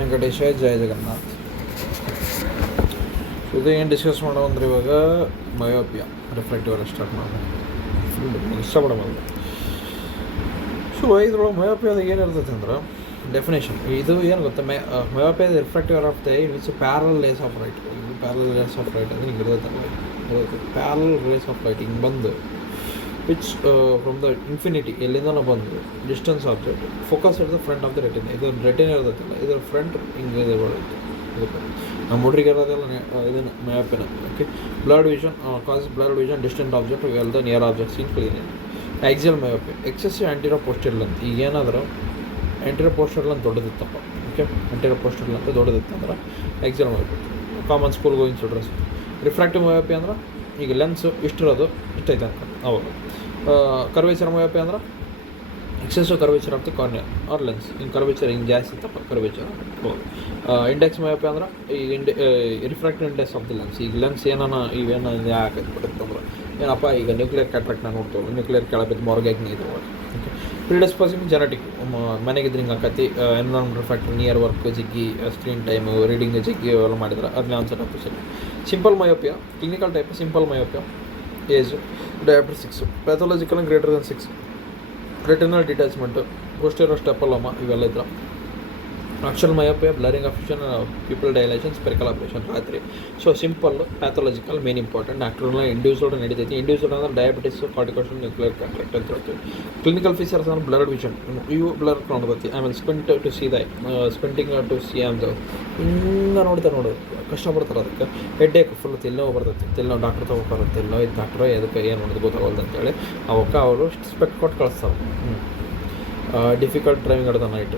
ವೆಂಕಟೇಶ ಜಯ ಜಗನ್ನಾಥ್. ಇದು ಏನು ಡಿಸ್ಕಸ್ ಮಾಡೋ ಅಂದ್ರೆ ಇವಾಗ ಮಯೋಪಿಯಾ ರಿಫ್ರಾಕ್ಟಿವ್ ಎಲ್ಲ ಸ್ಟಾರ್ಟ್ ಮಾಡೋದು ಇಷ್ಟಪಡಬಾರ್ದು. ಸೊ ಇದ್ರೊಳಗೆ ಮಯೋಪಿಯಾದಾಗ ಏನಿರ್ತೈತೆ ಅಂದ್ರೆ ಡೆಫಿನೇಷನ್ ಇದು ಏನು ಗೊತ್ತಾ, ಮಯೋಪಿಯಾದ refractive of the it's parallel rays of light. Parallel rays of light ಅಂದರೆ ಹಿಂಗೆ ಇರೋದಲ್ಲ, ಪ್ಯಾರಲ್ ರೇಸ್ ಆಫ್ ಲೈಟ್ ಹಿಂಗೆ ಬಂದು ವಿಚ್ ಫ್ರಮ್ ದ ಇನ್ಫಿನಿಟಿ ಎಲ್ಲಿಂದ ಬಂದು distance object focus it the front of the ರೆಟಿನ. ಇದು ರೆಟಿನ ಇರ್ತೈತಿಲ್ಲ, ಇದರ ಫ್ರಂಟ್ ಹಿಂಗೆ ಬರುತ್ತೆ. ನಮ್ಮ ಹುಡುಗಿಗೆ ಇರೋದೆಲ್ಲ ಇದನ್ನು ಮ್ಯಾಪಿನ. Okay, blurred vision cause blurred vision distant object well the near objects in clean. Axial myopia excessive anteroposterior ಅಂತ. ಈಗ ಏನಾದರೂ ಆಂಟಿರೋ ಪೋಸ್ಟೆರಲ್ ಅಂತ ದೊಡ್ಡದಿತ್ತಪ್ಪ, ಓಕೆ, ಆಂಟಿರೋ ಪೋಸ್ಟೆರಲ್ ಅಂತ ದೊಡ್ಡದಿತ್ತು ಅಂದ್ರೆ axial myopia. Common school going childrens. Refractive myopia ಅಂದ್ರೆ ಈಗ ಲೆನ್ಸು ಇಷ್ಟಿರೋದು ಇಷ್ಟೈತೆ ಅಂತ ಅವಾಗ. ಕರ್ವೇಚರ್ ಮಯೋಪಿ ಅಂದ್ರೆ excessive curvature of the cornea or lens. ಹಿಂಗೆ ಕರ್ವೇಚರ್ ಹಿಂಗೆ ಜಾಸ್ತಿ ಇತ್ತಪ್ಪ ಕರ್ವೇಚರ್. ಇಂಡೆಕ್ಸ್ ಮಯೋಪಿ ಅಂದ್ರೆ ಈಗ refractive index of the lens. ಈಗ ಲೆನ್ಸ್ ಏನಾನ ಇವೇನು ಯಾಕೆ ಬಿಡುತ್ತಂದ್ರೆ ಏನಪ್ಪ, ಈಗ ನ್ಯೂಕ್ಲಿಯರ್ ಕ್ಯಾಟ್ರಾಕ್ಟ್ನ ನೋಡ್ತೇವೆ, ನ್ಯೂಕ್ಲಿಯರ್ ಕೆಳಬಿದ್ದು ಮೊರಗಾಗ್ನಿ ಇದು. ಓಕೆ, ಪ್ರಿಡಿಸ್ಪೋಸಿಂಗ್ ಜೆನೆಟಿಕ್ ಮನೆಗಿದ್ರೆ ಹಿಂಗೆ ಆಕತಿ. ಎನ್ರಾನ್ ರಿಫ್ರಾಕ್ಟಿವ್ ನಿಯರ್ ವರ್ಕ್ ಜಿಗ್ಗಿ, ಸ್ಕ್ರೀನ್ ಟೈಮು, ರೀಡಿಂಗ್ ಜಿಗ್ಗಿ ಅವೆಲ್ಲ ಮಾಡಿದ್ರೆ ಅದನ್ನ ಆನ್ಸರ್ ಆಗ್ತದೆ. ಸರಿ, simple myopia clinical type. Simple myopia age diabetes 6, pathological greater than 6, retinal detachment, ಪೋಸ್ಟೆರೋ ಸ್ಟೆಪಲೋಮಾ ಇವೆಲ್ಲ ಇದ್ರೆ. Action myopia blurring of vision, people dilation, spherical operation ರಾತ್ರಿ. So simple, pathological main important. ಡಾಕ್ಟರ್ನ individual ನಡೀತೈತಿ. Individual ಅಂದ್ರೆ ಡಯಾಬಿಟಿಸ್, ಕಾರ್ಟಿಕೋಷನ್, ನ್ಯೂಕ್ಲಿಯರ್ ಕ್ಯಾಟ್ರಾಕ್ಟ್ ಅಂತ ಹೇಳ್ತೀವಿ. Clinical features ಅಂದ್ರೆ blood vision, ಇವು blur ಕಾಣ್ತೈತಿ. ಆಮೇಲೆ squint to see the squinting to see ಆಮ್ದು ಹಿಂಗೆ ನೋಡ್ತಾರೆ ನೋಡೋದು ಕಷ್ಟಪಡ್ತಾರೆ. ಅದಕ್ಕೆ ಹೆಡ್ಡೇಕ್ ಫುಲ್ ತೆಲ್ನೋವು ಬರ್ತೈತಿ. ತೆಲ್ನೋವು ಡಾಕ್ಟ್ರ್ ತೊಗೊತಾರೆ. ತೆಲ್ನೋವು ಇದು ಡಾಕ್ಟ್ರು ಎದಕ್ಕೆ ಏನು ಮಾಡೋದು ಗೊತ್ತಾಗಲ್ದು ಅಂತೇಳಿ ಅವಕ್ಕೆ ಅವರು ಸ್ಪೆಕ್ಟ್ ಕೊಟ್ಟು ಕಳಿಸ್ತಾರೆ. ಡಿಫಿಕಲ್ಟ್ ಡ್ರೈವಿಂಗ್ ಆಡ್ದ ನೈಟ್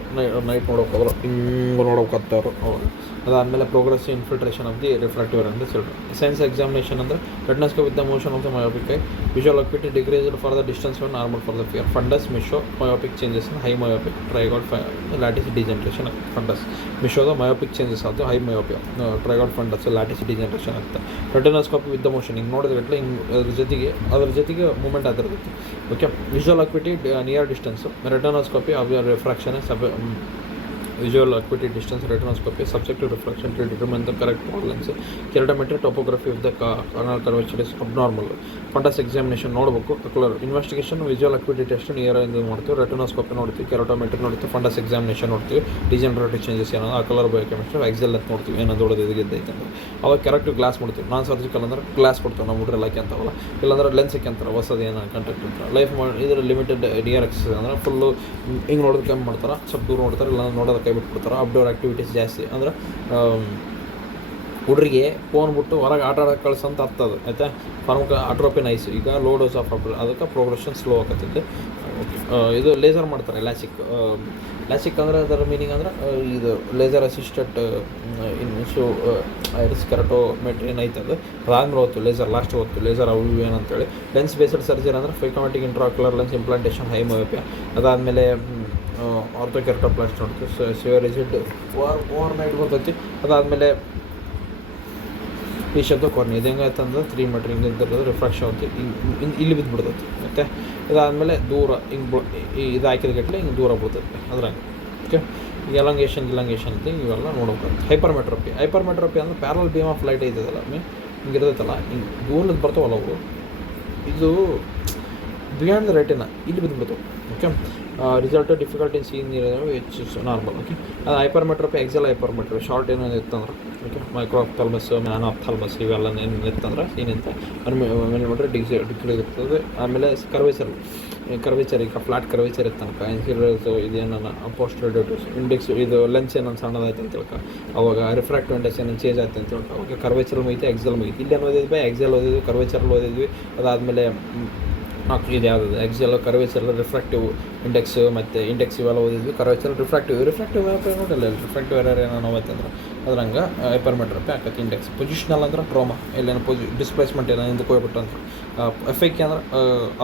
ನೋಡೋಕೆ ಹೋದ್ರು ಹಿಂಗೆ ನೋಡೋಕತ್ತವ್ರು ಅವರು. ಅದಾದಮೇಲೆ progressive infiltration of the refractive ಅಂತ ಚಿಲ್ಡ್ರನ್. ಸೈನ್ಸ್ ಎಕ್ಸಾಮಿನೇಷನ್ ಅಂದರೆ retinoscope with the motion of the myopic eye, visual acuity decreased for the distance when normal for the near. Fundus ಮಿಶೋ myopic changes in high myopic tigroid lattice degeneration. Fundus ಮಿಶೋದ myopic changes ಆದ high myopia tigroid fundus lattice degeneration ಅಂತ. Retinoscopy with the motion ಹಿಂಗೆ ನೋಡಿದ್ರೆ ಹಿಂಗೆ ಅದ್ರ ಜೊತೆಗೆ movement ಆಗಿರ್ತೈತಿ. Okay, visual acuity near distance, retinoscopy of your refraction and visual acuity distance retinoscopy subject to refraction to determine the correct pole length. Keratometry topography of the corneal curvature is abnormal. Fundus examination ನೋಡಬೇಕು. Colour investigation visual acuity test near ಎಂದು ಮಾಡ್ತೀವಿ. Retinoscopy ನೋಡ್ತೀವಿ, keratometry ನೋಡ್ತೀವಿ, fundus examination ನೋಡ್ತೀವಿ, degenerative changes ಏನೋ ಆ colour biochemistry Excel ಅಂತ ನೋಡ್ತೀವಿ, ಏನೋ ದೊಡ್ಡದು ಇದ್ದಿದ್ದೈತೆ ಅಂತ. ಅವಾಗ ಕೆರೆಕ್ಟಿವ್ ಗ್ಲಾಸ್ ಮಾಡ್ತೀವಿ. ನಾನ್ ಸರ್ಜಿಕಲ್ ಅಂದ್ರೆ ಗ್ಲಾಸ್ ಕೊಡ್ತೀವಿ ನಮ್ಮ ಹುಡ್ರೆ ಲೈಕ್ ಅಂತವಲ್ಲ, ಇಲ್ಲಾಂದ್ರೆ ಲೆನ್ಸ್ ಅಂತಾರೆ ಹೊಸದು ಏನೋ ಕಂಟೆಕ್ಟ್ ಇರ್ತಾರೆ. ಲೈಫ್ ಇದ್ರ ಲಿಮಿಟೆಡ್ ನಿಯರ್ ಎಕ್ಸಸ್ ಅಂದ್ರೆ ಫುಲ್ಲು ಹಿಂಗೆ ನೋಡೋದು ಕಮ್ಮಿ ಮಾಡ್ತಾರೆ, ಸ್ವಲ್ಪ ದೂರ ನೋಡ್ತಾರೆ, ಇಲ್ಲ ನೋಡೋದು ಕೈ ಬಿಟ್ಬಿಡ್ತಾರೆ. ಔಟ್ಡೋರ್ ಆ್ಯಕ್ಟಿವಿಟೀಸ್ ಜಾಸ್ತಿ ಅಂದ್ರೆ ಹುಡ್ರಿಗೆ ಫೋನ್ ಬಿಟ್ಟು ಹೊರಗೆ ಆಟ ಆಡೋಕೆ ಕಳ್ಸಂತ ಆಗ್ತದೆ ಆಯಿತಾ. ಫಾರ್ಮಕ ಅಟ್ರೋಪಿನ್ ಐಸ್ ಈಗ ಲೋ ಡೋಸ್ ಆಫ್ ಅದಕ್ಕೆ ಪ್ರೋಗ್ರೆಷನ್ ಸ್ಲೋ ಆಗತ್ತಿದ್ದು. ಓಕೆ, ಇದು ಲೇಸರ್ ಮಾಡ್ತಾರೆ. ಲ್ಯಾಸಿಕ್ ಅಂದರೆ ಅದರ ಮೀನಿಂಗ್ ಅಂದ್ರೆ ಇದು laser assisted in situ iris keratometry ಏನೈತದು ಅದಾದ್ಮೇಲೆ ಹೋಗ್ತು ಲೇಸರ್, ಲಾಸ್ಟ್ ಹೋಗ್ತು ಲೇಸರ್ ಅವು ಇವು ಏನಂತೇಳಿ. ಲೆನ್ಸ್ ಬೇಸ್ಡ್ ಸರ್ಜರಿ ಅಂದರೆ ಫೈಕೋಮೆಟಿಕ್ intraocular lens implantation high myopia. ಅದಾದಮೇಲೆ ಆರ್ಥೋಕೆರಟೋಪ್ಲಾಸ್ಟ್ ನೋಡ್ತೀವಿ, ಸಿವರಿಜಿಡ್ ಓವರ್ ನೈಟ್ ಬರ್ತೈತಿ. ಅದಾದಮೇಲೆ ಈ ಶಬ್ದ ಕಾರ್ನಿ ಇದು ಹೆಂಗಾಯ್ತಂದ್ರೆ 3 ಮೀಟ್ರ್ ಹಿಂಗೆ ಇದ್ದಿರೋದು ರಿಫ್ರಾಕ್ಷನ್ ಅಂತ ಇಲ್ಲಿ ಬಿದ್ದುಬಿಡ್ತೈತಿ. ಮತ್ತು ಇದಾದಮೇಲೆ ದೂರ ಹಿಂಗೆ ಇದು ಹಾಕಿದ ಗಟ್ಟಲೆ ಹಿಂಗೆ ದೂರ ಬಿಡ್ತೈತಿ ಅದ್ರಾಗ. ಓಕೆ, ಎಲಂಗೇಷನ್ ಅಂತ ಇವೆಲ್ಲ ನೋಡ್ಬೇಕು. ಹೈಪರ್ಮೆಟ್ರೋಪಿ ಅಂದರೆ ಪ್ಯಾರಲ್ ಬೀಮ್ ಆಫ್ ಲೈಟ್ ಐತದಲ್ಲ ಹಿಂಗೆ ಇರ್ತೈತಲ್ಲ, ಹಿಂಗೆ ದೂರದ್ದು ಬರ್ತಾವಲ್ಲ ಅವು, ಇದು ಬಿಯಾಂಡ್ ದ ರೆಟಿನ ಇಲ್ಲಿ ಬಿದ್ದುಬಿಡ್ತಾವೆ. Okay, result difficult in seen ಹೆಚ್ಚು ನಾರ್ಮಲ್. ಓಕೆ, ಅದು ಹೈಪರ್ಮೆಟ್ರೋಪಿ ಎಕ್ಸೆಲ್ ಹೈಪರ್ಮೆಟ್ರೋಪಿ ಶಾರ್ಟ್ ಏನೇನು ಇತ್ತಂದ್ರೆ okay microphthalmos nanophthalmos ಇವೆಲ್ಲ ಏನು ಇತ್ತಂದ್ರೆ ಏನಿಂತ ಮಿಲಿಮೀಟ್ರ್ ಡಿಗ್ರಿ ಇರ್ತದೆ. ಆಮೇಲೆ ಕರ್ವೇಚರ್ ಈಗ ಫ್ಲಾಟ್ ಕರ್ವೇಚರ್ ಇತ್ತನಕ ಇನ್ಸೀರಿಯರ್ಸ್ ಇದೇನ ಪೋಸ್ಟೆರಿಯರ್ ಇಂಡೆಕ್ಸ್ ಇದು ಲೆನ್ಸ್ ಏನೋ ಸಣ್ಣದಾಯ್ತು ಅಂತ ಹೇಳ್ಕ, ಅವಾಗ ರಿಫ್ರಾಕ್ಟಿವ್ ಇಂಡೆಕ್ಸ್ ಏನೋ ಚೇಂಜ್ ಆಯ್ತು ಅಂತ ಹೇಳ್ಕ. ಅವಾಗ ಕರ್ವೇಚರ್ ಮುಗಿತು, ಎಕ್ಸೆಲ್ ಮುಗಿತು. ಇಲ್ಲೇನು ಓದಿದ್ವಿ, ಎಕ್ಸೆಲ್ ಓದಿದ್ವಿ, ಕರ್ವೇಚರಲ್ಲಿ ಓದಿದ್ವಿ. ಅದಾದಮೇಲೆ ಇದು ಯಾವುದಿದೆ ಎಕ್ಸೆಲ್, ಕರ್ವೇಚರ್, ರಿಫ್ರಾಕ್ಟಿವ್ ಇಂಡೆಕ್ಸ್ ಮತ್ತು ಇಂಡೆಕ್ಸ್ ಇವೆಲ್ಲ ಓದಿದ್ವಿ. ಕರ್ವೇಚರ್ ರಿಫ್ರಾಕ್ಟಿವ್ ನೋಡಿಲ್ಲ, ರಿಫ್ರಾಕ್ಟಿವ್ ಎರರ್ ಏನೋ ನೋವತ್ತಂದ್ರೆ ಅದ್ರಂಗೆ ಹೈಪರ್ಮೆಟ್ರೋಪಿ ಆಕತಿ. ಇಂಡೆಕ್ಸ್ ಪೊಸಿಷನಲ್ ಅಂದ್ರೆ ಟ್ರೋಮಾ, ಎಲ್ಲೇನೋ ಡಿಸ್ಪ್ಲೇಸ್ಮೆಂಟ್ ಏನೋ ಹಿಂದಕ್ಕೆ ಹೋಗ್ಬಿಟ್ಟು ಅಂತ ಎಫೆಕ್ಟ್ ಅಂದರೆ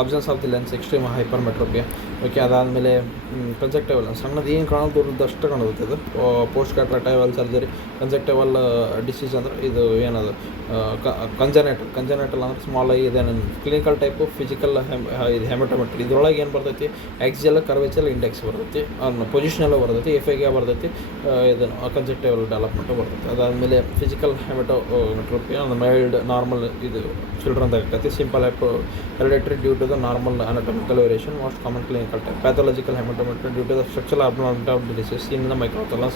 absence of the lens, extreme hypermetropia. Okay, ಅದಾದಮೇಲೆ ಕಂಜಕ್ಟಿವಲ್ ಸಣ್ಣದು ಏನು ಕಾಣೋದು ದೂರದಷ್ಟು ಕಾಣೋದು. ಇದು ಪೋಸ್ಟ್ ಕ್ಯಾಟ್ರಾಕ್ಟೈವಲ್ ಸರ್ಜರಿ. ಕಂಜಕ್ಟಿವಲ್ ಡಿಸೀಸ್ ಅಂದರೆ ಇದು ಏನದು ಕಂಜನೈಟಲ್ ಅಂದರೆ ಸ್ಮಾಲ್ ಐ. ಇದೇನು ಕ್ಲಿನಿಕಲ್ ಟೈಪು ಫಿಸಿಕಲ್ ಇದು ಹೆಮಟೋಮೆಟ್ರಿ. ಇದ್ರೊಳಗೆ ಏನು ಬರ್ತೈತಿ, ಆಕ್ಸಿಯಲ್ ಕರ್ವೇಚರ್ ಇಂಡೆಕ್ಸ್ ಬರ್ತೈತಿ, ಪೊಸಿಷನಲ್ಲ ಬರ್ತೈತಿ, ಎಫೆಗೆ ಬರ್ತೈತಿ, ಇದನ್ನು ಕಂಜಕ್ಟಿವಲ್ ಡೆವಲಪ್ಮೆಂಟು ಬರ್ತೈತಿ. ಅದಾದಮೇಲೆ ಫಿಸಿಕಲ್ ಹೆಮಟೋಮೆಟ್ರೋಪಿಯಾ ಒಂದು ಮೈಲ್ಡ್ ನಾರ್ಮಲ್ ಇದು ಚಿಲ್ಡ್ರನ್ದಾಗ ಆಗ್ತೈತಿ. Simple hereditary due to the normal anatomical variation, most common clinical type. Pathological hematometry due to the structural abnormality of the disease in the microthalamus,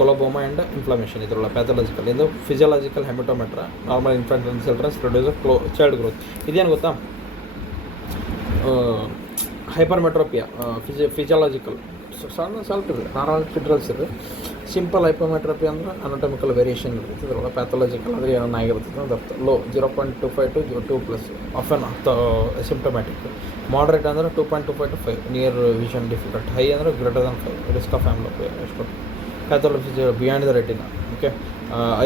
coloboma and inflammation. ಇದರೊಳಗೆ pathological. ಇದು physiological ಹೆಮಟೋಮೆಟ್ರ normal infant and children's produce child growth. ಇದೇನು ಗೊತ್ತಾ, hypermetropia physiological ಸಣ್ಣ ಸ್ವಲ್ಪ ಇರ್ತದೆ, normal children's ಇರ್ತದೆ. Simple hypermetropia ಅಂದ್ರೆ ಅನಾಟಮಿಕಲ್ ವೇರಿಯೇಷನ್ ಇರ್ತೈತೆ. ಇದರೊಳಗೆ ಪ್ಯಾಥಾಲಜಿಕಲ್ ಅಂದರೆ ಏನಾಗಿರ್ತೈತೆ ಅಂತ ಅರ್ಥ. Low 0.25 to 2+, often symptomatic. Moderate ಅಂದರೆ 2.25 to 5, near vision difficult. High ಅಂದರೆ greater than 5, risk of amblyopia ಎಷ್ಟು. Pathology beyond the retina. Okay,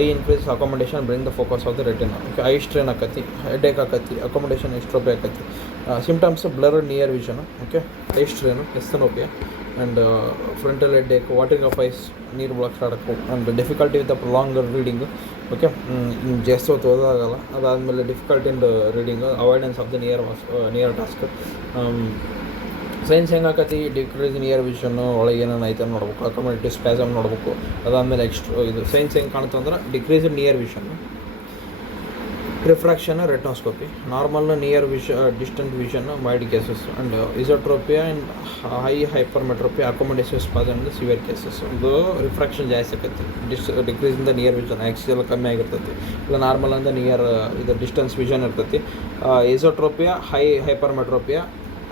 eye increase accommodation bring the focus of the retina. Okay, eye strain ಆಕತಿ, headache ಆಕತಿ, accommodation esotropia ಆಕತಿ. Symptoms blur near vision. Okay, eye strain, asthenopia and frontal headache, watering of eyes, ನೀರು ಬಳಕೆ start ಆಗ್ತವೆ. And difficulty with the prolong reading. Okay, ಜಾಸ್ತಿ ಹೊತ್ತು ಓದೋದಾಗಲ್ಲ. ಅದಾದಮೇಲೆ difficulty in reading, avoidance of the near task. Signs ಹೆಂಗಾಕತಿ, decrease near vision, ಒಳಗೆ ಏನೇನು ಐತೆ ನೋಡ್ಬೇಕು, ಅಕಾಮಡೇಟಿವ್ ಸ್ಪ್ಯಾಸಮ್ ನೋಡ್ಬೇಕು. ಅದಾದಮೇಲೆ ಇದು ಸೈನ್ಸ್ ಹೆಂಗೆ ಕಾಣುತ್ತೆ ಅಂದ್ರೆ decrease near vision, refraction, retinoscopy. Normal near distant vision mild cases. And esotropia and high hypermetropia, accommodative spasm ಇಂದ ಸಿವಿಯರ್ ಕೇಸಸ್. ಇದು ರಿಫ್ರಾಕ್ಷನ್ ಜಾಸ್ತಿ ಆಕೈತಿ, ಡಿಕ್ರೀಸ್ ಇಂದ ನಿಯರ್ ವಿಷನ್, ಆಕ್ಸಿಯಲ್ ಕಮ್ಮಿ ಆಗಿರ್ತೈತಿ. ಇಲ್ಲ ನಾರ್ಮಲ್ ಅಂದ ನಿಯರ್ ಇದು ಡಿಸ್ಟೆನ್ಸ್ ವಿಷನ್ ಇರ್ತೈತಿ. Esotropia high hypermetropia,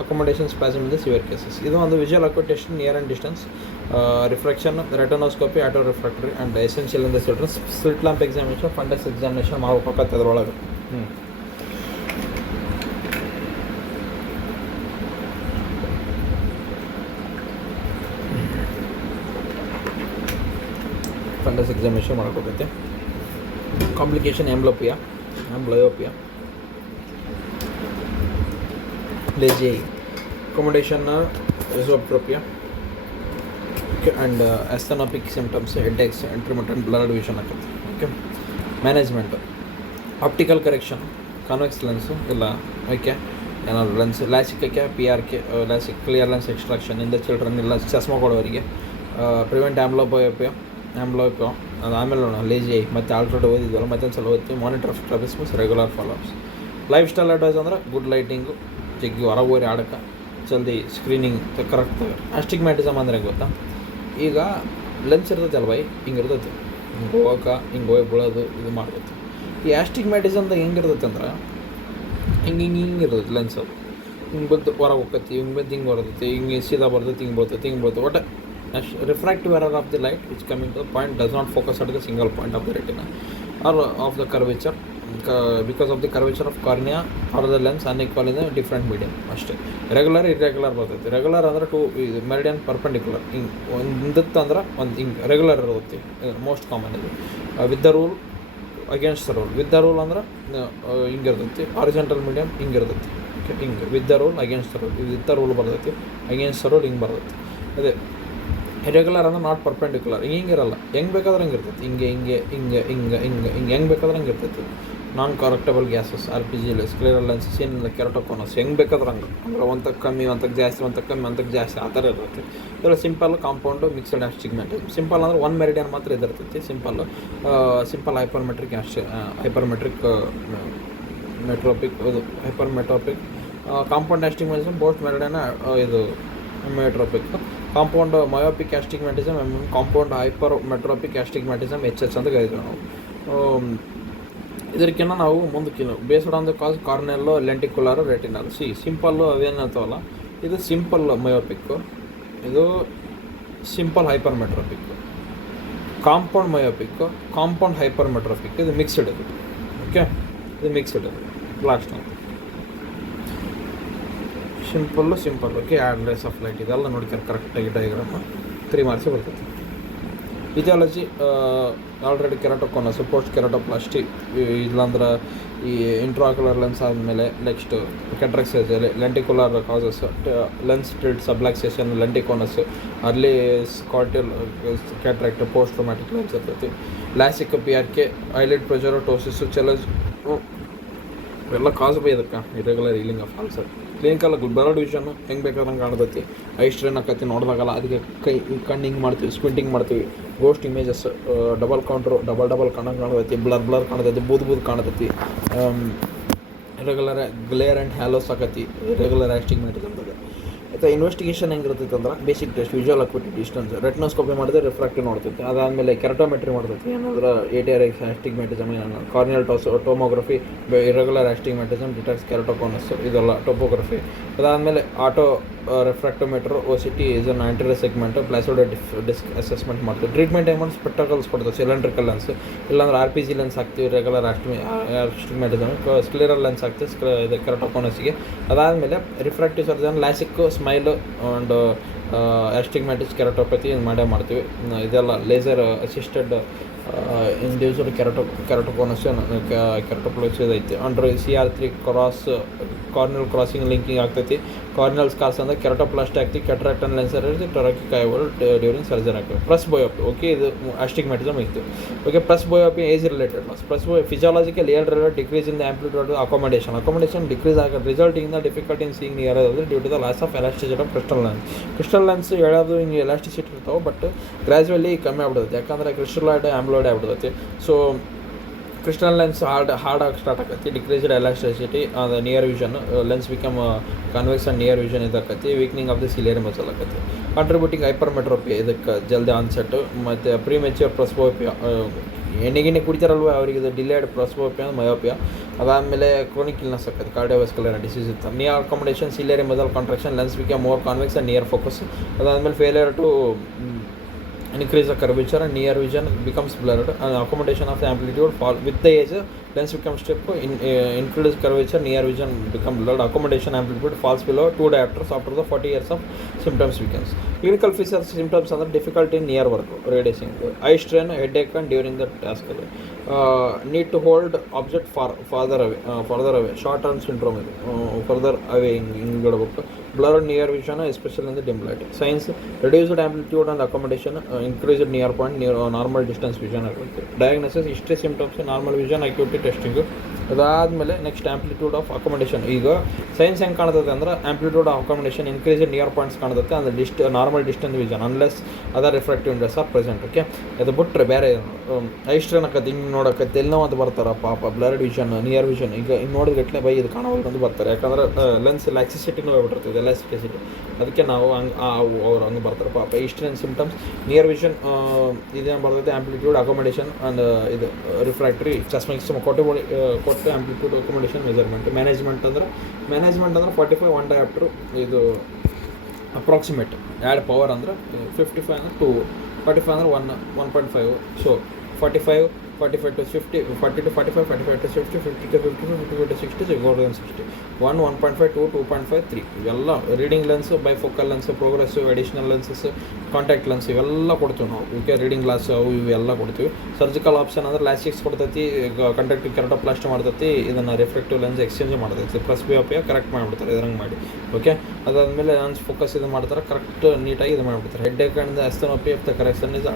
accommodation spasm ಇಂದ ಸಿವಿಯರ್ ಕೇಸಸ್. ಇದು ಒಂದು visual acuity, near and distance, refraction, retinoscopy, auto refractory and essential in the children's. Slit lamp examination, fundus examination ಮಾಡ್ಬೇಕಾಗತ್ತೆ ಅದರೊಳಗೆ. ಫಂಡಸ್ ಎಕ್ಸಾಮಿನೇಷನ್ ಮಾಡ್ಕೋಬೇಕು. Complication amblyopia, lazy eye, accommodation esotropia. Okay, and asthenopic symptoms, headaches, intermittent blurred vision ಆಗುತ್ತೆ. Okay, management, optical correction, convex lens ಇಲ್ಲ. Okay, ಏನಾದ್ರು lens ಲ್ಯಾಸಿಕಕ್ಕೆ PRK, LASIK clear lens extraction ಇಂದ children ಇಲ್ಲ ಚಸ್ಮಾ ಕೊಡೋರಿಗೆ. Prevent ಆಂಬ್ಲೋಪಿಯಾ. ಅದು ಆಮೇಲೆ ನೋಡೋಣ. ಲೇಜಿ ಐ ಮತ್ತು ಆಲ್ಟ್ರೇಟ್ ಓದಿದ್ವಲ್ಲ, ಮತ್ತೊಂದು ಸಲ ಓದ್ತೀವಿ. Monitor of strabismus, regular followups. Life style advice ಅಂದ್ರೆ ಗುಡ್ ಲೈಟಿಂಗು, ಜಗ್ಗಿ ಹೊರಗೆ ಹೋಗಿ ಆಡೋಕ್ಕೆ, ಜಲ್ದಿ ಸ್ಕ್ರೀನಿಂಗ್ ಕರೆಕ್ಟ್. ಆಸ್ಟಿಗ್ಮ್ಯಾಟಿಸಮ್ ಅಂದರೆ ಗೊತ್ತಾ, ಈಗ ಲೆನ್ಸ್ ಇರ್ತೈತೆ ಅಲ್ವ, ಹಿಂಗೆ ಇರ್ತೈತಿ, ಹಿಂಗೆ ಹೋಗೋಕೆ, ಹಿಂಗೆ ಹೋಗಿ ಬೀಳೋದು, ಇದು ಮಾಡ್ತೈತಿ. ಈ ಆಸ್ಟಿಗ್ಮ್ಯಾಟಿಸಮ್ದಾಗ ಹೆಂಗಿರ್ತೈತೆ ಅಂದ್ರೆ ಹಿಂಗೆ ಇರ್ತೈತಿ ಲೆನ್ಸ್. ಅದು ಹಿಂಗೆ ಬಂದು ಹೊರಗೆ ಹೋಗ್ತೈತಿ, ಹಿಂಗೆ ಬಂದು ಹಿಂಗೆ ಬರ್ತೈತಿ, ಹಿಂಗೆ ಸೀದಾ ಬರ್ತೈತಿ, ಹಿಂಗೆ ಬರ್ತೈತಿ. ಒಟ್ಟು refractive error of the light which coming to the point does not focus at the single point of the retina or of the curvature because of the curvature of cornea or the lens unequal in the different medium. ಅಷ್ಟೇ. Regular irregular ಬರ್ತೈತಿ. Regular ಅಂದರೆ ಇದು meridian perpendicular, ಹಿಂಗೆ ಒಂದಿತ್ತು ಅಂದ್ರೆ ಒಂದು ಹಿಂಗೆ regular ಇರುತ್ತೆ, ಮೋಸ್ಟ್ ಕಾಮನ್ ಇದು. With the rule, against the rule. With the rule ಅಂದ್ರೆ ಹಿಂಗೆ ಇರ್ತೈತಿ, ಹಾರಿಜಾಂಟಲ್ ಮೀಡಿಯಮ್ ಹಿಂಗೆ ಇರ್ತೈತಿ. ಓಕೆ, ಹಿಂಗೆ with the rule, against the rule. With the rule ಬರ್ತೈತಿ, ಅಗೇನ್ಸ್ಟ್ ದ ರೂಲ್ ಹಿಂಗೆ ಬರ್ತೈತಿ. ಅದೇ ಇರೆಗ್ಯುಲರ್ ಅಂದ್ರೆ ನಾಟ್ ಪರ್ಪೆಂಡಿಕ್ಯುಲರ್, ಹಿಂಗೆ ಇರಲ್ಲ, ಹೆಂಗೆ ಬೇಕಾದ್ರೆ ಹಂಗೆ ಇರ್ತೈತಿ. ಹೆಂಗೆ ಬೇಕಾದ್ರೆ ಹಂಗೆ ಇರ್ತೈತಿ. ನಾನ್ ಕರೆಕ್ಟಬಲ್ ಗ್ಯಾಸಸ್, RPG ಸ್ಕ್ಲೇರಲ್ ಲೆನ್ಸಸ್, ಏನಿಲ್ಲ ಕೆರಟೋಕೋನಸ್, ಹೆಂಗೆ ಬೇಕಾದ್ರೆ ಹಂಗೆ ಅಂದ್ರೆ ಒಂತಕ್ಕೆ ಕಮ್ಮಿ, ಒಂತಕ್ಕೆ ಜಾಸ್ತಿ, ಒಂತಕ್ಕೆ ಜಾಸ್ತಿ, ಆ ಥರ ಇರ್ತೈತಿ. ಇದರ simple, compound, mixed astigmatism. Simple ಅಂದ್ರೆ ಒನ್ ಮೆರಿಡಿಯನ್ ಮಾತ್ರ ಇದಿರ್ತೈತಿ. ಸಿಂಪಲ್ ಹೈಪರ್ಮೆಟ್ರಿಕ್ ಮೆಟ್ರೋಪಿಕ್, ಇದು hypermetropic. Compound astigmatism both meridian ಇದು metropic. Compound myopic astigmatism, compound hypermetropic astigmatism HS ಅಂತ ಕರೀತೀವಿ ನಾವು. ಇದಕ್ಕಿಂತ ನಾವು ಮುಂದಕ್ಕಿನ್ನು based on the cause corneal, lenticular, retinal. Simple ಅವೇನಿರ್ತಾವಲ್ಲ, ಇದು ಸಿಂಪಲ್ ಮಯೋಪಿಕ್ಕು, ಇದು simple hypermetropic. Compound myopic, compound hypermetropic, ಇದು ಮಿಕ್ಸ್ಡ್. ಇದು ಓಕೆ, ಇದು ಮಿಕ್ಸ್ಡ್. ಲಾಸ್ಟ್ ನಾವು simple. Okay, add rays of light ಇದೆಲ್ಲ ನೋಡ್ತಾರೆ ಕರೆಕ್ಟಾಗಿ ಡಯಾಗ್ರಾಮ್. 3 ಮಾರ್ಕ್ಸ್ ಬರ್ತೈತಿ. ಇಥಿಯಾಲಜಿ ಆಲ್ರೆಡಿ ಕೆರಾಟೋಕೋನಸ್, ಪೋಸ್ಟ್ ಕೆರಾಟೋಪ್ಲಾಸ್ಟಿ, ಇಲ್ಲಾಂದ್ರೆ ಈ ಇಂಟ್ರಾಕ್ಯುಲರ್ ಲೆನ್ಸ್ ಆದಮೇಲೆ next cataract surgery, lenticular causes, lens tilt, subluxation, lenticonus, early ಸ್ಕಾಟಿಲ್ ಕ್ಯಾಟ್ರಾಕ್ಟ್, ಪೋಸ್ಟ್ ಟ್ರೊಮ್ಯಾಟಿಕ್ ಲೆನ್ಸ್ ಇರ್ತೈತಿ, ಲ್ಯಾಸಿಕ್, PRK, ಐಲಿಡ್ ಪ್ರೊಜೆರೋಟೋಸಿಸ್, ಚೆಲಜ್ ಎಲ್ಲ ಕಾಸ್ ಬೈ ಇದಕ್ಕೆ irregular healing of ulcer. Clinical blurred vision ಹೆಂಗೆ ಬೇಕಾದಂಗೆ ಕಾಣ್ತೈತಿ, ಐ ಸ್ಟ್ರೇನ್ ಆಕತಿ ನೋಡಿದಾಗಲ್ಲ, ಅದಕ್ಕೆ ಕಣ್ಣು ಹಿಂಗೆ ಮಾಡ್ತೀವಿ, ಸ್ಕ್ವಿಂಟಿಂಗ್ ಮಾಡ್ತೀವಿ, ಗೋಸ್ಟ್ ಇಮೇಜಸ್, ಡಬಲ್ ಕೌಂಟ್ರು ಡಬಲ್ ಕಣ್ಣಂಗೆ ಕಾಣ್ತೈತಿ, ಬ್ಲರ್ ಕಾಣ್ತೈತಿ, ಬೂದ್ ಕಾಣ್ತೈತಿ, ರೆಗ್ಯುಲರ್ ಗ್ಲೇರ್ ಆ್ಯಂಡ್ ಹ್ಯಾಲೋಸ್ ಆಕತಿ, ರೆಗ್ಯುಲರ್ ಆಸ್ಟಿಗ್ಮ್ಯಾಟಿಸಮ್ ಬಗ್ಗೆ. ಮತ್ತು ಇನ್ವೆಸ್ಟಿಗೇಷನ್ ಹೆಂಗಿರ್ತೈತೆ ಅಂದ್ರೆ basic test, visual acuity distance, retinoscopy ಮಾಡಿದ್ರೆ ರಿಫ್ರಾಕ್ಟಿವ್ ನೋಡ್ತೈತೆ, ಅದಾದಮೇಲೆ ಕೆರಟೋಮೆಟ್ರಿ ಮಾಡ್ತೈತಿ, ಏನಾದ್ರೆ ATRI astigmatism, corneal tomography, irregular astigmatism, detects keratoconus, ಇದೆಲ್ಲ ಟೋಪೋಗ್ರಫಿ. ಅದಾದಮೇಲೆ auto refractometer, OCT is an anterior segment, Placido disc assessment ಮಾಡ್ತೀವಿ. ಟ್ರೀಟ್ಮೆಂಟ್ ಅಮೌಂಟ್ ಸ್ಪೆಕ್ಟಕಲ್ಸ್ ಕೊಡ್ತೀವಿ, ಸಿಲಿಂಡ್ರಿಕಲ್ ಲೆನ್ಸ್, ಇಲ್ಲಾಂದ್ರೆ RPG ಲೆನ್ಸ್ ಹಾಕ್ತೀವಿ, ರೆಗ್ಯುಲರ್ ಆಸ್ಟಿಗ್ಮ್ಯಾಟಿಸಮ್, ಸ್ಕ್ಲಿರಲ್ ಲೆನ್ಸ್ ಹಾಕ್ತೀವಿ ಇದು ಕೆರಟೋಕೋನಸ್ಗೆ. ಅದಾದಮೇಲೆ refractive surgeon, LASIK, SMILE and astigmatism, keratopathy ಮಾಡ್ತೀವಿ. ಇದೆಲ್ಲ laser assisted induced keratoconus, keratoplasty ಐತಿ. ಅಂಡ್ರ್ CR3 ಕಾರ್ನಿಯಲ್ ಕ್ರಾಸಿಂಗ್ ಲಿಂಕಿಂಗ್ ಆಗ್ತೈತಿ. ಕಾರ್ನಿಯಲ್ ಸ್ಕಾರ್ಸ್ ಅಂದರೆ ಕೆರಟೋಪ್ಲಾಸ್ಟಿ ಆಗ್ತೀವಿ, ಕ್ಯಾಟ್ರಾಕ್ಟ್ ಆ್ಯಂಡ್ ಲೆನ್ಸ್ ಇರುತ್ತೆ, ಟೊರಾಕಿಕ್ ಐವಲ್ ಡ್ಯೂರಿಂಗ್ ಸರ್ಜರಿ ಆಗ್ತದೆ. ಪ್ಲಸ್ ಬಯೋಪಿ, ಓಕೆ, ಇದು ಆಸ್ಟಿಗ್ಮ್ಯಾಟಿಸಮ್ ಇತ್ತು. ಓಕೆ, ಪ್ಲಸ್ ಬಯೋಪಿ age related loss. Plus physiological decrease in the amplitude accommodation decrease ಆಗ resulting the difficulty in seeing near due to the loss of elasticity of crystal lens ಹೇಳೋದು ಹಿಂಗೆ elasticity ಇರ್ತಾವೆ, but gradually ಕಮ್ಮಿ ಆಗ್ಬಿಡುತ್ತೆ, ಯಾಕಂದರೆ crystalloid ಆಂಬ್ಲಾಯ್ಡ್ ಆಗ್ಬಿಡುತ್ತೆ. ಸೊ ಕ್ರಿಸ್ಟಲ್ ಲೆನ್ಸ್ ಹಾರ್ಡಾಗಿ ಸ್ಟಾರ್ಟ್ ಆಕತಿ, ಡಿಕ್ರೀಸ್ಡ್ ಎಲಾಸ್ಟಿಸಿಟಿ, ಅದು near vision, lens become convex and near vision ಇದಾಕತಿ, weakening of the ciliary muscle ಆಕತಿ, ಕಾಂಟ್ರಿಬ್ಯೂಟಿಂಗ್ ಹೈಪರ್ಮೆಟ್ರೋಪಿ, ಇದಕ್ಕೆ ಜಲ್ದಿ ಆನ್ಸೆಟ್. ಮತ್ತು ಪ್ರಿಮೆಚ್ಯೂರ್ ಪ್ರೆಸ್ಬೋಪಿಯಾ, ಎಣ್ಣೆ ಕುಡಿತಾರಲ್ವ ಅವರಿಗೆ ಇದು ಡಿಲೇಡ್ ಪ್ರೆಸ್ಬೋಪಿಯಾ, ಮಯೋಪಿಯಾ. ಅದಾದಮೇಲೆ ಕ್ರೋನಿಕ್ ಇಲ್ನೆಸ್ ಆಕತಿ, ಕಾರ್ಡಿಯೋವಾಸ್ಕ್ಯುಲರ್ ಡಿಸೀಸ್ ಇತ್ತು. Near accommodation, ciliary muscle contraction, lens become more convex and near focus. ಅದಾದಮೇಲೆ failure to increase the curvature and near vision becomes blurred, and accommodation of the amplitude fall with the age, lens becomes step increase curvature, near vision become blurred, accommodation amplitude falls below 2 diopters after the 40 years of symptoms weakens. Clinical features symptoms are difficulty in near work radiating, eye strain, headache and during the task, need to hold object farther away, short term syndrome, further away in blurred near vision especially in the dim light. Signs: reduced amplitude and accommodation, increased near point, normal distance vision. Diagnosis: history, symptoms, normal vision, acuity testing. ಅದಾದಮೇಲೆ next amplitude of accommodation. ಈಗ science ಹೆಂಗೆ ಕಾಣ್ತದೆ ಅಂದ್ರೆ amplitude of accommodation increase near points ಕಾಣ್ತದೆ, ಅಂದರೆ normal distance vision unless other refractive index are present. Okay, ಅದು ಬಿಟ್ಟರೆ ಬೇರೆ ಐಸ್ಟ್ರೇನ್ ಆಕತ್ತೆ, ಹಿಂಗೆ ನೋಡೋಕತ್ತೆ ಎಲ್ಲೋ ಅಂತ ಬರ್ತಾರೆ ಪಾಪ, ಬ್ಲರ್ಡ್ ವಿಷನ್, ನಿಯರ್ ವಿಷನ್. ಈಗ ಹಿಂಗೆ ನೋಡಿದ್ಗಟ್ಲೆ ಬೈ ಇದು ಕಾಣೋದು ಅಂತ ಬರ್ತಾರೆ, ಯಾಕಂದ್ರೆ ಲೆನ್ಸ್ ಲ್ಯಾಕ್ಸಿಸಿಟಿನೂ ಹೋಗ್ಬಿಟ್ಟಿರ್ತದೆ, ಎಲಾಸ್ಟಿಸಿಟಿ, ಅದಕ್ಕೆ ನಾವು ಹಂಗೆ ಅವ್ರು ಹಂಗೆ ಬರ್ತಾರೆ ಪಾಪ. ಈಸ್ಟ್ರೇನ್ ಸಿಮ್ಟಮ್ಸ್, ನಿಯರ್ ವಿಷನ್ ಇದೇನು ಬರ್ತೈತೆ, ಆಂಪ್ಲಿಟ್ಯೂಡ್ ಅಕೊಮಡೇಷನ್ ಆ್ಯಂಡ್ ಇದು ರಿಫ್ರಾಕ್ಟ್ರಿ ಚಸ್ಮಿಕ್ಸ್ ಕೊಟ್ಟು ಆಂಪ್ಲಿಟ್ಯೂಡ್ ಅಕೊಮಡೇಷನ್ ಮೆಜರ್ಮೆಂಟ್. ಮ್ಯಾನೇಜ್ಮೆಂಟ್ ಅಂದ್ರೆ 45 1 ಡಯಾಪ್ಟರ್, ಇದು ಅಪ್ರಾಕ್ಸಿಮೇಟ್. ಆ್ಯಡ್ ಪವರ್ ಅಂದ್ರೆ 55 ಅಂದ್ರೆ 2, 45 ಅಂದ್ರೆ 1.5. So 45 to 50, 40 to 45, 45 to 50, 50 to 55, 55 to 60, more than 60. 1.5, 2, 2.5, 3 ಇವೆಲ್ಲ reading lens, bifocal lens, progressive, additional lenses, contact lens ಇವೆಲ್ಲ ಕೊಡ್ತೀವಿ ನಾವು. ಇವಕ್ಕೆ ರೀಡಿಂಗ್ ಗ್ಲಾಸ್ ಅವು ಇವೆಲ್ಲ ಕೊಡ್ತೀವಿ. ಸರ್ಜಿಕಲ್ ಆಪ್ಷನ್ ಅಂದ್ರೆ ಲ್ಯಾಸಿಕ್ಸ್ ಕೊಡ್ತೈತಿ, ಕಾಂಟ್ಯಾಕ್ಟಿವ್ ಕೆರಟೋಪ್ಲಾಸ್ಟಿ ಮಾಡ್ತೈತಿ, ಇದನ್ನು ರಿಫ್ರಾಕ್ಟಿವ್ ಲೆನ್ಸ್ ಎಕ್ಸ್ಚೇಂಜ್ ಮಾಡ್ತೈತಿ, ಪ್ಲಸ್ ಬಯೋಪಿಯಾ ಕರೆಕ್ಟ್ ಮಾಡಿಬಿಡ್ತಾರೆ ಇದ್ರಂಗೆ ಮಾಡಿ. ಓಕೆ, ಅದಾದಮೇಲೆ ಲೆನ್ಸ್ ಫೋಕಸ್ ಇದು ಮಾಡ್ತಾರೆ, ಕರೆಕ್ಟ್ ನೀಟಾಗಿ ಇದು ಮಾಡಿಬಿಡ್ತಾರೆ. Headache and asthenopia of the correction is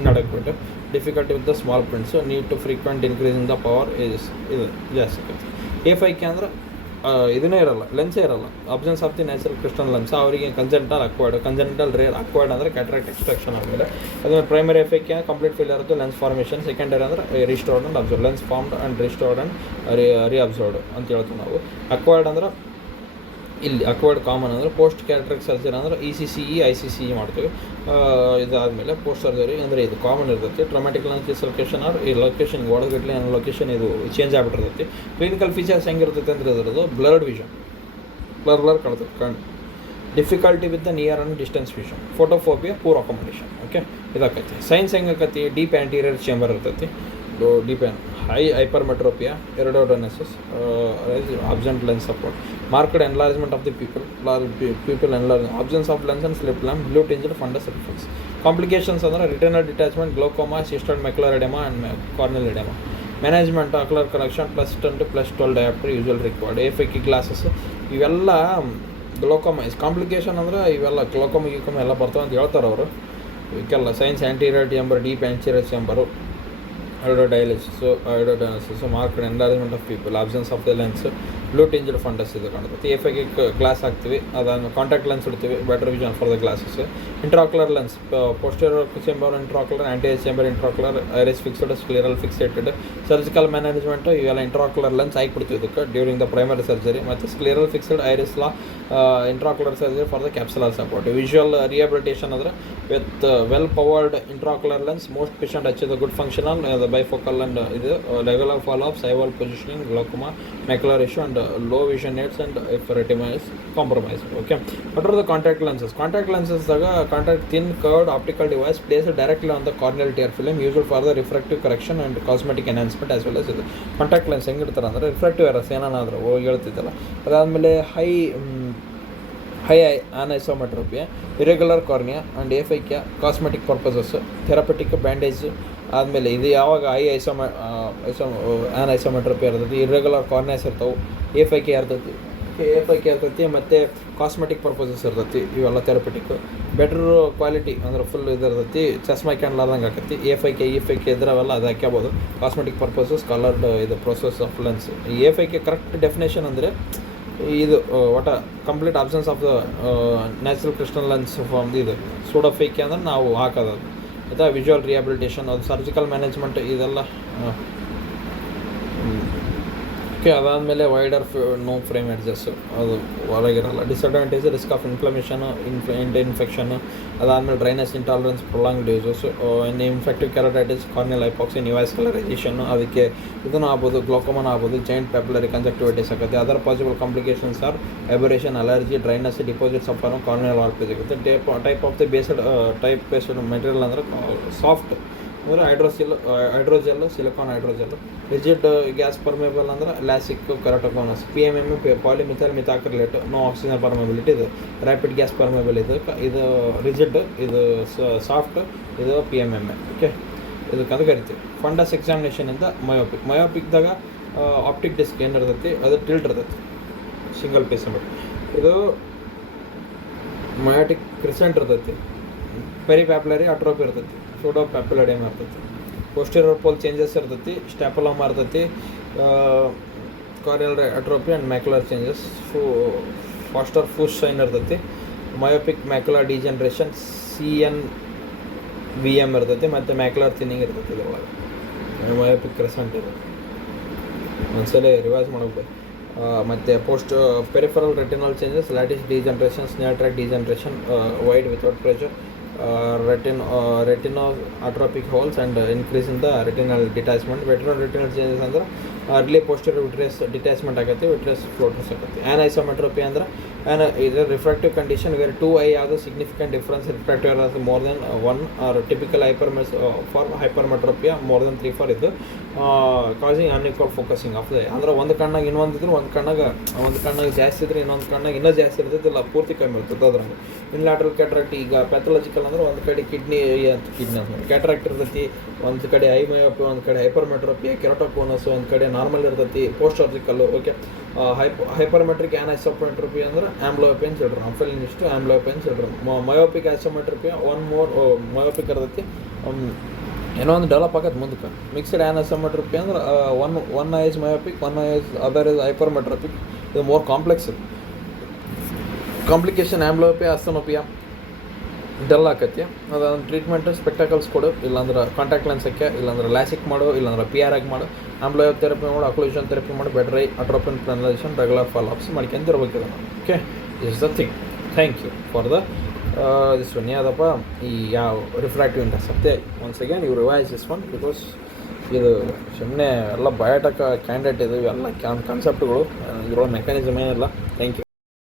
inadequate, difficulty with the small prints, need to frequent increase in the power ಇದು ಜಾಸ್ತಿ ಆಗುತ್ತೆ. A5 ಅಂದ್ರೆ ಇದನ್ನೇ ಇರಲ್ಲ, ಲೆನ್ಸೇ ಇರಲ್ಲ, absence of the natural crystal lens, ಅವರಿಗೆ ಕಂಜೆಂಟಲ್ ರೇರ್, ಅಕ್ವೈರ್ಡ್ ಅಂದರೆ ಕ್ಯಾಟ್ರಾಕ್ಟ್ ಎಕ್ಸ್ಟ್ರಾಕ್ಷನ್ ಆದಮೇಲೆ. ಅದೇ ಪ್ರೈಮರಿ ಎಫೆಕ್ಟ್ ಕಂಪ್ಲೀಟ್ ಫೇಲಿಯರ್ ಆಗುತ್ತೆ, ಲೆನ್ಸ್ ಫಾರ್ಮೇಷನ್. ಸೆಕೆಂಡರಿ ಅಂದರೆ restored and absorb, lens formed and restored and reabsorbed ಅಂತ ಹೇಳ್ತೀವಿ ನಾವು. ಅಕ್ವೈರ್ಡ್ ಅಂದ್ರೆ ಇಲ್ಲಿ ಅಕ್ವೈರ್ಡ್ ಕಾಮನ್ ಅಂದರೆ ಪೋಸ್ಟ್ ಕ್ಯಾಟ್ರಾಕ್ಟ್ ಸರ್ಜರಿ ಅಂದರೆ ECCE ICCE ಮಾಡ್ತೀವಿ. ಇದಾದಮೇಲೆ ಪೋಸ್ಟ್ ಸರ್ಜರಿ ಅಂದರೆ ಇದು ಕಾಮನ್ ಇರ್ತೈತಿ. ಟ್ರೊಮ್ಯಾಟಿಕ್ ಲೆನ್ಸ್ ಲೊಕೇಶನ್ ಆರ್ ಈ ಲೊಕೇಶನ್ ಒಳಗಟ್ಲೆ ಲೊಕೇಶನ್ ಇದು ಚೇಂಜ್ ಆಗಿಬಿಟ್ಟಿರ್ತೈತಿ. ಕ್ಲಿನಿಕಲ್ ಫೀಚರ್ಸ್ ಹೆಂಗಿರ್ತೈತೆ ಅಂದರೆ ಇದರದು ಬ್ಲರ್ಡ್ ವಿಷನ್, ಬ್ಲರ್ ಕಾಣ್ತದೆ ಕಣ್ಣು, difficulty with the near and distance vision, photophobia, poor accommodation. Okay, ಇದಾಕೈತಿ. ಸೈನ್ಸ್ ಹೆಂಗಾಕತಿ, ಡೀಪ್ ಆ್ಯಂಟೀರಿಯರ್ ಚೇಂಬರ್ ಇರ್ತೈತಿ, ಡೀಪ್ ಏನು high hypermetropia, iridodonesis, absent lens support, marked enlargement of the pupil enlargement, absence of lens and slit lamp, blue tinged fundus reflex. Complications ಅಂದರೆ retinal detachment, glaucoma, cystoid macular edema and corneal edema. Management ocular correction +10 to +12 diopter usually required. AFK glasses ಇವೆಲ್ಲ glaucoma complication ಅಂದರೆ ಇವೆಲ್ಲ glaucoma ಎಲ್ಲ ಬರ್ತಾವೆ ಅಂತ ಹೇಳ್ತಾರೆ ಅವರು. ಇವಕ್ಕೆಲ್ಲ signs anterior chamber, deep anterior chamber, iridodialysis, marked enlargement of pupil, absence of the lens, blue tinged fundus ಇದು ಕಾಣುತ್ತೆ. AFK ಗ್ಲಾಸ್ ಹಾಕ್ತೀವಿ, ಅದಾದ ಕಾಂಟ್ಯಾಕ್ಟ್ ಲೆನ್ಸ್ ಇಡ್ತೀವಿ, better vision for the glasses. Intraocular lens, posterior chamber intraocular, anterior chamber intraocular, iris fixed, ಸ್ಕ್ಲಿರಲ್ fixated. Surgical management ಇವೆಲ್ಲ intraocular lens ಹಾಕಿಬಿಡ್ತೀವಿ ಇದಕ್ಕೆ during the primary surgery. ಮತ್ತು scleral fixed iris intraocular surgery for the capsular support. Visual rehabilitation ಅಂದರೆ with well powered intraocular lens, most patient achieve the good functional bifocal and ಇದು regular follow ups, IOL positioning, glaucoma, macular issue and low vision aids and if retina is compromise. Okay, what are the contact lenses? Contact ಲೆನ್ಸಸ್ದಾಗ contact thin curved optical device placed directly on the corneal tear film, used for the refractive correction and cosmetic enhancement as well as ಇದು. Contact lens ಹೆಂಗಿರ್ತಾರೆ ಅಂದರೆ refractive errors ಏನಾದರೂ ಹೇಳ್ತಿದ್ದಲ್ಲ. ಅದಾದಮೇಲೆ high anisometropia, irregular cornea and aphakia, cosmetic purposes, therapeutic bandage. ಆದಮೇಲೆ ಇದು ಯಾವಾಗ ಆನೈಸೋಮೆಟ್ರೋಪಿಯಾ ಇರ್ತೈತಿ, ಇರೆಗ್ಯುಲರ್ ಕಾರ್ನಿಯಾಸ್ ಇರ್ತಾವೆ, ಏಫೈಕ್ಯಾ ಇರ್ತೈತಿ, ಮತ್ತು ಕಾಸ್ಮೆಟಿಕ್ ಪರ್ಪಸಸ್ ಇರ್ತೈತಿ. ಇವೆಲ್ಲ ಥೆರಪಟಿಕ್. ಬೆಟರ್ ಕ್ವಾಲಿಟಿ ಅಂದ್ರೆ ಫುಲ್ ಇದು ಇರ್ತೈತಿ, ಚಸ್ಮಾ ಕ್ಯಾನ್ಲಾರ್ದಂಗೆ ಆಕೈತಿ. ಏಫೈಕ್ಯಾ ಇದ್ರೆ ಅವೆಲ್ಲ ಅದು ಹಾಕ್ಯಬೋದು. ಕಾಸ್ಮೆಟಿಕ್ ಪರ್ಪಸಸ್, ಕಲರ್ಡ್ ಇದು process of lens. Aphakia correct definition ಅಂದರೆ ಇದು ಒಟ್ಟು complete absence of the natural crystal lens from ಇದು. ಸೂಡೋಫೈಕ್ಯಾ ಅಂದ್ರೆ ನಾವು ಹಾಕೋದು ಆಯಿತಾ. ವಿಜುವಲ್ ರಿಹ್ಯಾಬಿಲಿಟೇಷನ್, ಅದು ಸರ್ಜಿಕಲ್ ಮ್ಯಾನೇಜ್ಮೆಂಟ್ ಇದೆಲ್ಲ. ಓಕೆ, ಅದಾದಮೇಲೆ ವೈಡರ್ ನೋ ಫ್ರೇಮ್ ಎಡ್ಜಸ್, ಅದು ಹೊರಗಿರಲ್ಲ. Disadvantage risk of inflammation, infection. ಅದಾದಮೇಲೆ dryness intolerance, prolonged uses, infective keratitis, corneal hypoxia, neovascularisation. ಅದಕ್ಕೆ ಇದನ್ನು ಆಗ್ಬೋದು, ಗ್ಲೋಕೋಮನ್ ಆಗ್ಬೋದು, ಜಾಯಿಂಟ್ ಪ್ಯಾಪ್ಯುಲರಿ ಕಂಜಕ್ಟಿವಿಟಿಸ್ ಆಗುತ್ತೆ. Other possible complications are aberration, allergy, dryness, deposits of corneal artery ಆಗುತ್ತೆ. Type of the based material ಅಂದರೆ soft ಅಂದರೆ hydrogel, silicone hydrogel. Rigid gas permeable ಅಂದರೆ LASIK, keratoconus. PMM polymethyl methacrylate, no oxygen permeability. ಇದು rapid gas permeable. ಇದು rigid, ಇದು soft, ಇದು PMM. Okay, ಇದಕ್ಕಂತ ಕರಿತೀವಿ. ಫಂಡಸ್ ಎಕ್ಸಾಮಿನೇಷನಿಂದ ಮಯೋಪಿಕ್ದಾಗ ಆಪ್ಟಿಕ್ ಡಿಸ್ಕ್ ಏನಿರ್ತೈತಿ ಅದು ಟಿಲ್ಟ್ ಇರ್ತೈತಿ, ಸಿಂಗಲ್ ಪೀಸ್ ಅಂದ್ಬಿಟ್ಟು. ಇದು ಮಯೋಟಿಕ್ ಕ್ರಿಸೆಂಟ್ ಇರ್ತೈತಿ, ಪೆರಿಪ್ಯಾಪ್ಯುಲರಿ ಅಟ್ರೋಪಿ ಇರ್ತೈತಿ, ಸೂಡೋ ಪ್ಯಾಪ್ಯುಲೋಡೆಮ್ ಇರ್ತೈತಿ. ಪೋಸ್ಟೀರಿಯರ್ ಪೋಲ್ ಚೇಂಜಸ್ ಇರ್ತೈತಿ, ಸ್ಟ್ಯಾಪುಲಮ್ ಇರ್ತೈತಿ, corneal atrophy and macular changes, Foster Fuchs sign ಇರ್ತೈತಿ. ಮಯೋಪಿಕ್ ಮ್ಯಾಕ್ಯುಲರ್ ಡಿಜನರೇಷನ್, CNVM ಇರ್ತೈತಿ, ಮತ್ತು ಮ್ಯಾಕ್ಯುಲರ್ ಥಿನ್ನಿಂಗ್ ಇರ್ತೈತಿ. ಇದ್ರೊಳಗೆ ಮಯೋಪಿಕ್ ಕ್ರೆಸೆಂಟ್ ಇದೆ, ಒಂದ್ಸಲ ರಿವೈಸ್ ಮಾಡೋಕೆ. ಮತ್ತು peripheral retinal changes, lattice degeneration, snail track degeneration, wide without pressure, retinal atrophic holes and increase in the retinal detachment. Retinal changes ಅಂದ್ರೆ early posterior vitreous detachment ಆಗುತ್ತೆ, vitreous floaters ಆಗುತ್ತೆ. Anisometropy ಅಂದ್ರೆ ಇದು refractive condition wear 2 eye have the significant difference in refractive error more than 1 or typical for hypermetropia more than 3 for ಇದು causing unequal focusing of the ಅಂದ್ರೆ ಒಂದು ಕಣ್ಣಾಗ ಇನ್ನೊಂದಿದ್ರು ಒಂದು ಕಣ್ಣಾಗ ಜಾಸ್ತಿ ಇದ್ರೆ ಇನ್ನೊಂದು ಕಣ್ಣಾಗ ಇನ್ನೂ ಜಾಸ್ತಿ ಇರ್ತೈತಿ, ಇಲ್ಲ ಪೂರ್ತಿ ಕಮ್ಮಿ ಇರ್ತದೆ. ಅದ್ರಂಗೆ ಇನ್ಲ್ಯಾಟ್ರಲ್ ಕ್ಯಾಟ್ರಾಕ್ಟ್ ಈಗ ಪ್ಯಾಥಾಲಜಿಕಲ್ ಅಂದ್ರೆ ಒಂದು ಕಡೆ ಕಿಡ್ನಿ ಕ್ಯಾಟ್ರಾಕ್ಟ್ ಇರ್ತೈತಿ, ಒಂದು ಕಡೆ ಐ ಮಯೋಪಿ, ಒಂದು ಕಡೆ ಹೈಪರ್ಮೆಟ್ರೋಪಿ, ಕೆರಟೋಕೋನಸ್, ಒಂದು ಕಡೆ ನಾರ್ಮಲ್ ಇರ್ತೈತಿ, ಪೋಸ್ಟ್ ಸರ್ಜಿಕಲ್ಲು. ಓಕೆ, ಹೈಪರ್ಮೆಟ್ರಿಕ್ ಆನೈಸೋಮೆಟ್ರೋಪಿ ಅಂದ್ರೆ ಆಂಬ್ಲೋಪಿ ಅಂತ ಹೇಳ್ರಿ, ಅಫೆಲಿನಿಸ್ಟ್ ಆಂಬ್ಲೋಪಿ ಅಂತ ಹೇಳ್ರಿ. ಮಯೋಪಿಕ್ ಆಸೋಮೆಟ್ರೋಪಿ ಒನ್ ಮೋರ್ ಮಯೋಪಿಕ್ ಇರ್ತೈತಿ, ಏನೋ ಒಂದು ಡೆವಲಪ್ ಆಗತ್ತೆ ಮುಂದಕ್ಕೆ. ಮಿಕ್ಸ್ಡ್ ಆನೈಸೋಮೆಟ್ರೋಪಿ ಅಂದ್ರೆ one eyes myopic, one eyes other is hypermetropic. ಇದು more complex. Complication amblyopia, asthenopia ಇದೆಲ್ಲ ಆಕೈತಿ. ಅದೊಂದು ಟ್ರೀಟ್ಮೆಂಟ್ ಸ್ಪೆಕ್ಟಾಕಲ್ಸ್ ಕೊಡು, ಇಲ್ಲಾಂದ್ರೆ ಕಾಂಟ್ಯಾಕ್ಟ್ ಲೆನ್ಸ್ ಹಾಕ್ಯ, ಇಲ್ಲಾಂದ್ರೆ ಲ್ಯಾಸಿಕ್ ಮಾಡು, ಇಲ್ಲಾಂದ್ರೆ PR ಆಗಿ ಮಾಡು, ಆಂಬ್ಲೋಯಪ್ ಥೆರಪಿ ಮಾಡು, ಅಕ್ಲೂಷನ್ ಥೆರಪಿ ಮಾಡು, better eye atropine penalisation, regular follow ups ಮಾಡ್ಕೊಂತಿರ್ಬೇಕು ಇದನ್ನು. Okay, this the thing. Thank you for the this one. ಯಾವುದಪ್ಪ ಈ ಯಾವ ರಿಫ್ರಾಕ್ಟಿವ್ ಇಂಡೆಕ್ಸ್ ಅಂತ once again you revise this one, because ಇದು ಸುಮ್ಮನೆ ಎಲ್ಲ ಬಯೋಟೆಕ್ ಕ್ಯಾಂಡಿಡೇಟ್ ಇದು, ಇವೆಲ್ಲ ಕಾನ್ಸೆಪ್ಟ್ಗಳು, ಇದ್ರೊಳಗೆ ಮೆಕ್ಯಾನಿಸಮ್ ಏನಿಲ್ಲ. Thank you.